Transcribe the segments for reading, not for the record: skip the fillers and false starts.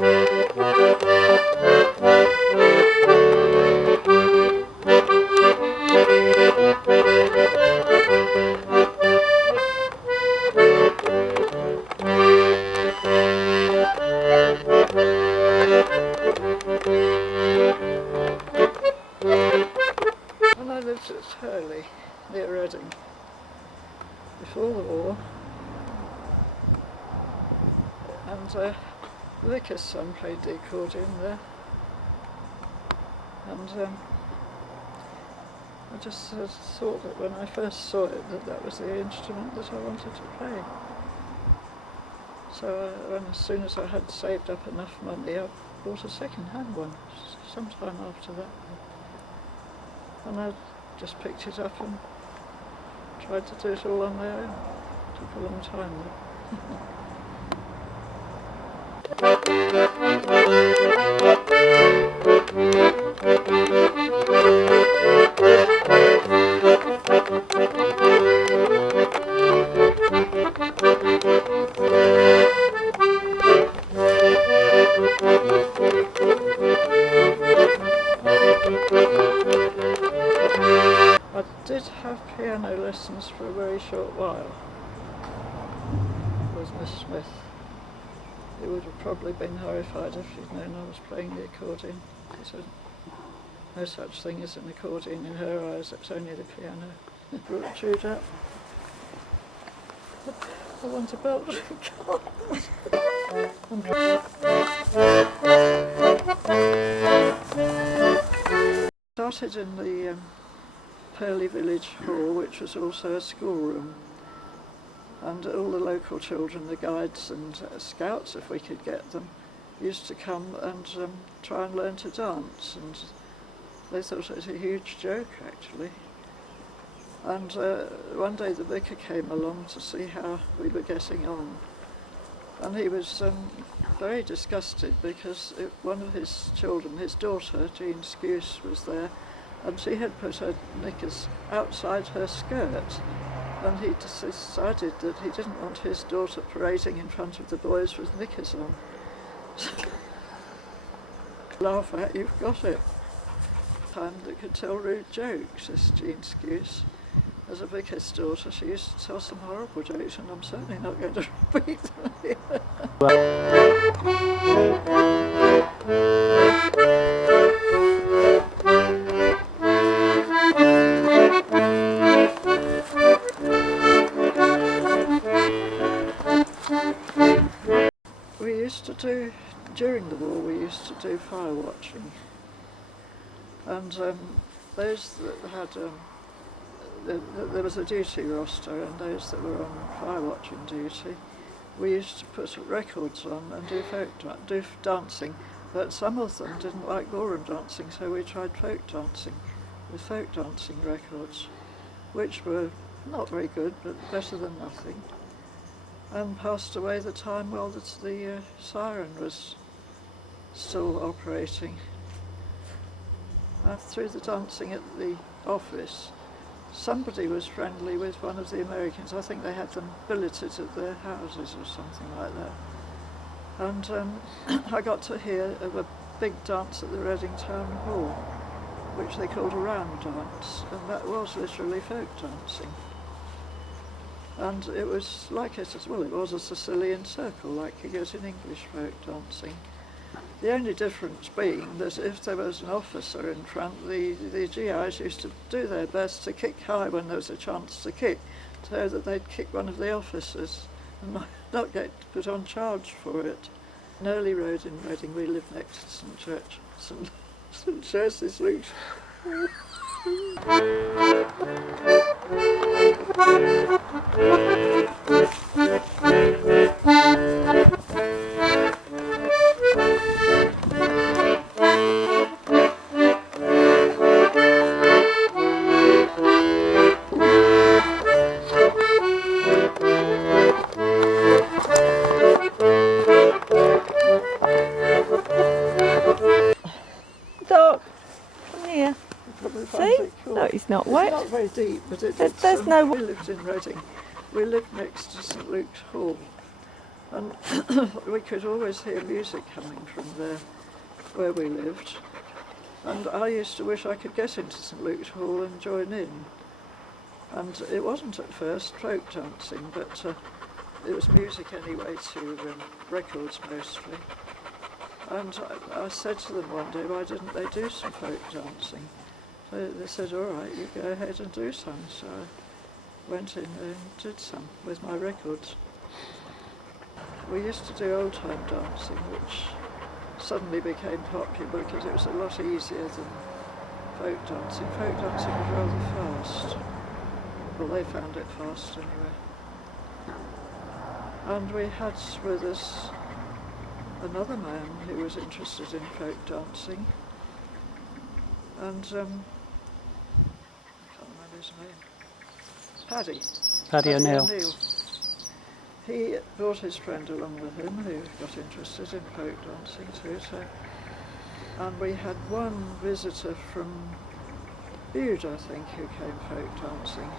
When I lived at Hurley, near Reading, before the war, and the vicar's son played the accordion there, and I just thought that when I first saw it that was the instrument that I wanted to play. So as soon as I had saved up enough money, I bought a second-hand one sometime after that. And I just picked it up and tried to do it all on my own. It took a long time I did have piano lessons for a very short while with Miss Smith. It would have probably been horrified if she'd known I was playing the accordion. She said, no such thing as an accordion in her eyes, it's only the piano. Brought Jude up. I want a belt. Started in the Hurley Village Hall, which was also a schoolroom, and all the local children, the guides and scouts, if we could get them, used to come and try and learn to dance, and they thought it was a huge joke actually. And one day the vicar came along to see how we were getting on, and he was very disgusted because one of his children, his daughter, Jean Skuse, was there, and she had put her knickers outside her skirt, and he decided that he didn't want his daughter parading in front of the boys with knickers on. Laugh at, you've got it. Time that could tell rude jokes, this Jean Skuse. As a vicar's daughter, she used to tell some horrible jokes, and I'm certainly not going to repeat them here. We used to do, during the war, we used to do fire watching, and those that had there was a duty roster, and those that were on fire watching duty, we used to put records on and do dancing, but some of them didn't like ballroom dancing, so we tried folk dancing with folk dancing records, which were not very good, but better than nothing, and passed away the time while the siren was still operating. Through the dancing at the office, somebody was friendly with one of the Americans. I think they had them billeted at their houses or something like that. And I got to hear of a big dance at the Reading Town Hall, which they called a round dance, and that was literally folk dancing. And it was like it was a Sicilian circle, like you get in English folk dancing. The only difference being that if there was an officer in front, the GIs used to do their best to kick high when there was a chance to kick, so that they'd kick one of the officers and not get put on charge for it. In Early Road in Reading, we lived next to St Church's Luke. Doc, come here. See? Cool. No, it's not wet. It's not very deep, but There's no. We lived in Reading. We lived next to St Luke's Hall, And we could always hear music coming from there where we lived. And I used to wish I could get into St Luke's Hall and join in. And it wasn't at first folk dancing, but it was music anyway, to records mostly. And I said to them one day, why didn't they do some folk dancing? So they said, all right, you go ahead and do some. So I went in and did some with my records. We used to do old-time dancing, which suddenly became popular because it was a lot easier than folk dancing. Folk dancing was rather fast. Well, they found it fast anyway. And we had with us another man who was interested in folk dancing. And I can't remember his name. Paddy O'Neill. He brought his friend along with him who got interested in folk dancing too. And we had one visitor from Bude, I think, who came folk dancing.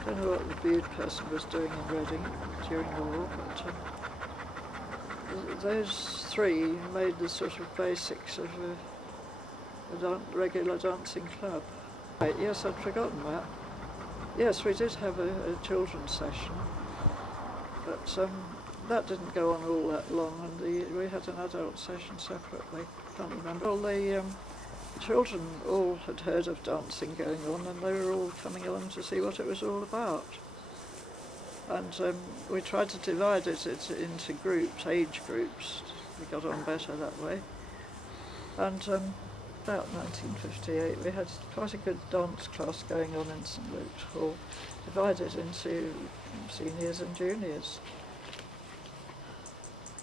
I don't know what the Bude person was doing in Reading during the war, but those three made the sort of basics of a regular dancing club. Right, yes, I'd forgotten that. Yes, we did have a children's session, but that didn't go on all that long, and we had an adult session separately. Can't remember. All the children all had heard of dancing going on, and they were all coming along to see what it was all about. And we tried to divide it into groups, age groups. We got on better that way. And about 1958, we had quite a good dance class going on in St Luke's Hall, divided into seniors and juniors.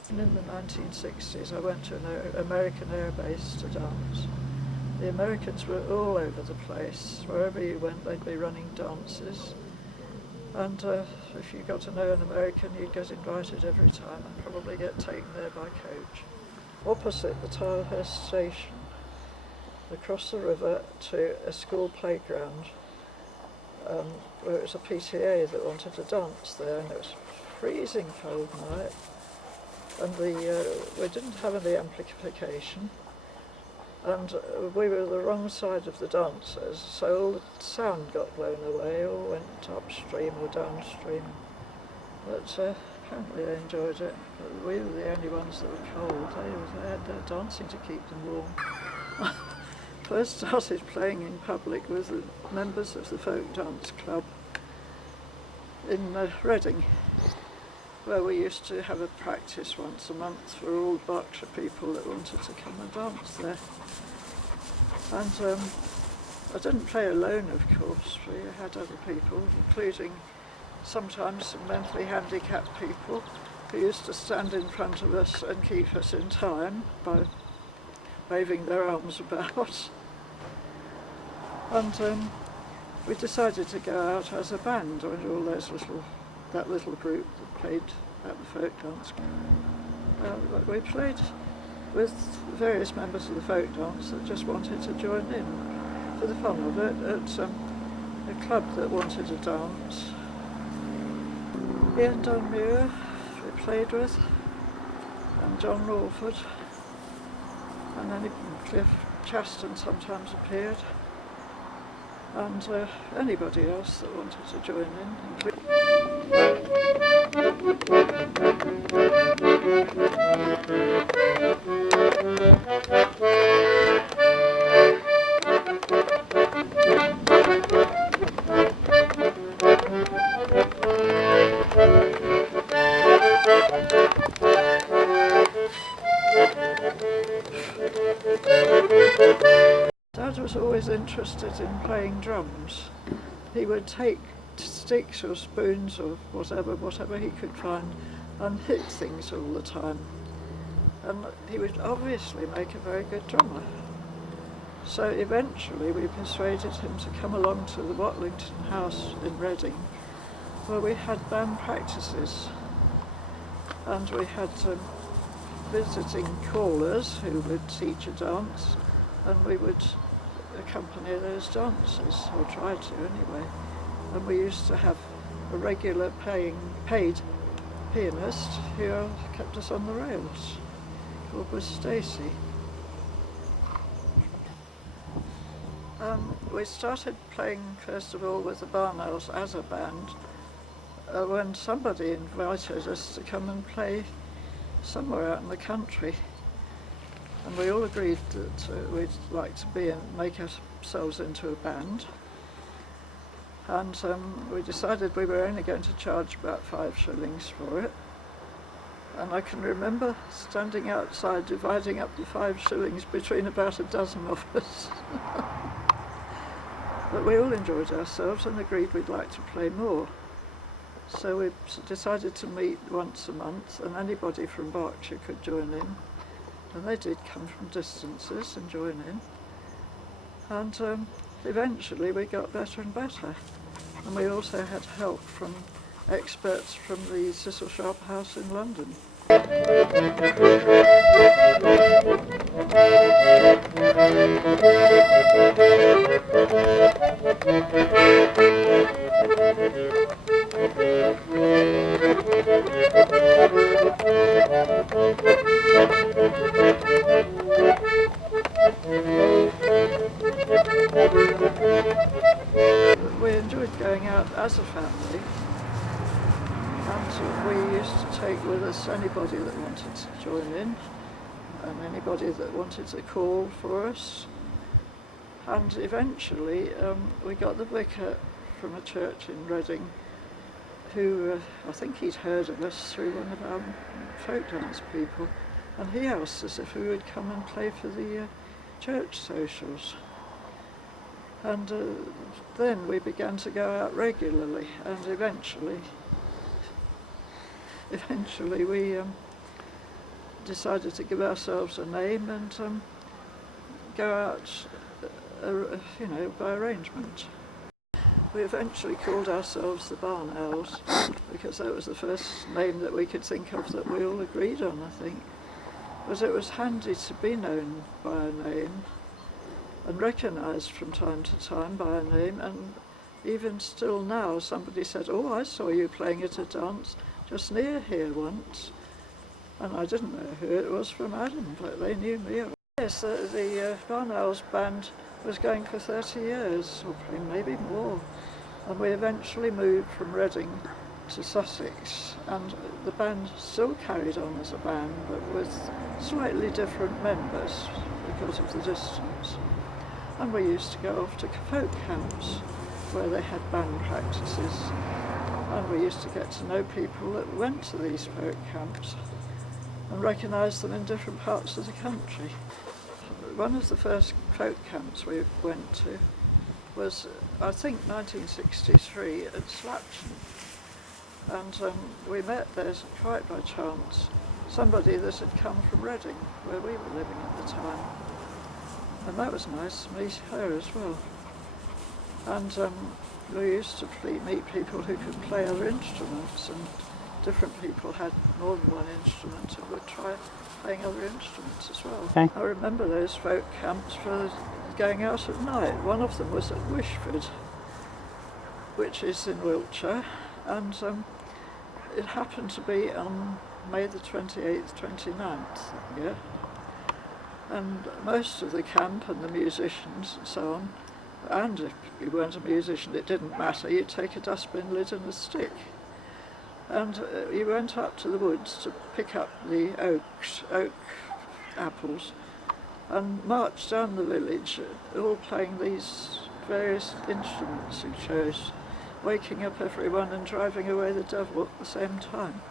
And in the 1960s, I went to an American air base to dance. The Americans were all over the place. Wherever you went, they'd be running dances. And if you got to know an American, you'd get invited every time and probably get taken there by coach. Opposite the Tilehurst station, across the river to a school playground, where it was a PTA that wanted to dance there, and it was a freezing cold night. And we didn't have any amplification, and we were the wrong side of the dancers, so all the sound got blown away, all went upstream or downstream. But apparently they enjoyed it. But we were the only ones that were cold. They had their dancing to keep them warm. First started playing in public with the members of the folk dance club in Reading, where we used to have a practice once a month for all the Berkshire people that wanted to come and dance there. And I didn't play alone, of course. We had other people, including sometimes some mentally handicapped people who used to stand in front of us and keep us in time by waving their arms about. And we decided to go out as a band with all that little group that played at the folk dance. We played with various members of the folk dance that just wanted to join in for the fun of it at a club that wanted to dance. Ian Dunmuir we played with, and John Rawford, and then Cliff Chaston sometimes appeared, and anybody else that wanted to join in. Dad was always interested in playing drums. He would take sticks or spoons or whatever he could find and hit things all the time. And he would obviously make a very good drummer. So eventually we persuaded him to come along to the Watlington House in Reading, where we had band practices. And we had visiting callers who would teach a dance, and we would accompany those dances, or try to anyway. And we used to have a regular paid pianist who kept us on the rails, called Miss Stacy. We started playing first of all with the Barn Owls as a band when somebody invited us to come and play somewhere out in the country, and we all agreed that we'd like to make ourselves into a band, and we decided we were only going to charge about 5 shillings for it. And I can remember standing outside dividing up the 5 shillings between about a dozen of us. But we all enjoyed ourselves and agreed we'd like to play more. So we decided to meet once a month, and anybody from Berkshire could join in. And they did come from distances and join in. And eventually we got better and better. And we also had help from experts from the Cecil Sharp House in London. We enjoyed going out as a family, and we used to take with us anybody that wanted to join in and anybody that wanted to call for us. And eventually we got the vicar from a church in Reading who, I think he'd heard of us through one of our folk dance people, and he asked us if we would come and play for the church socials. And then we began to go out regularly, and eventually we decided to give ourselves a name and go out, by arrangement. We eventually called ourselves the Barn Owls because that was the first name that we could think of that we all agreed on, I think. But it was handy to be known by a name and recognised from time to time by a name, and even still now somebody said, "Oh, I saw you playing at a dance just near here once," and I didn't know who it was from Adam, but they knew me. Yes, the Barn Owls band was going for 30 years, or maybe more, and we eventually moved from Reading to Sussex, and the band still carried on as a band, but with slightly different members because of the distance. And we used to go off to folk camps where they had band practices, and we used to get to know people that went to these folk camps and recognise them in different parts of the country. One of the first folk camps we went to was, I think, 1963 at Slapton, and we met there quite by chance somebody that had come from Reading, where we were living at the time. And that was nice to meet her as well. And we used to meet people who could play other instruments, and different people had more than one instrument and would try playing other instruments as well. Okay. I remember those folk camps for going out at night. One of them was at Wishford, which is in Wiltshire, and it happened to be on May the 28th, 29th that year. And most of the camp and the musicians and so on, and if you weren't a musician it didn't matter, you'd take a dustbin lid and a stick. And you went up to the woods to pick up the oak apples and marched down the village, all playing these various instruments you chose, waking up everyone and driving away the devil at the same time.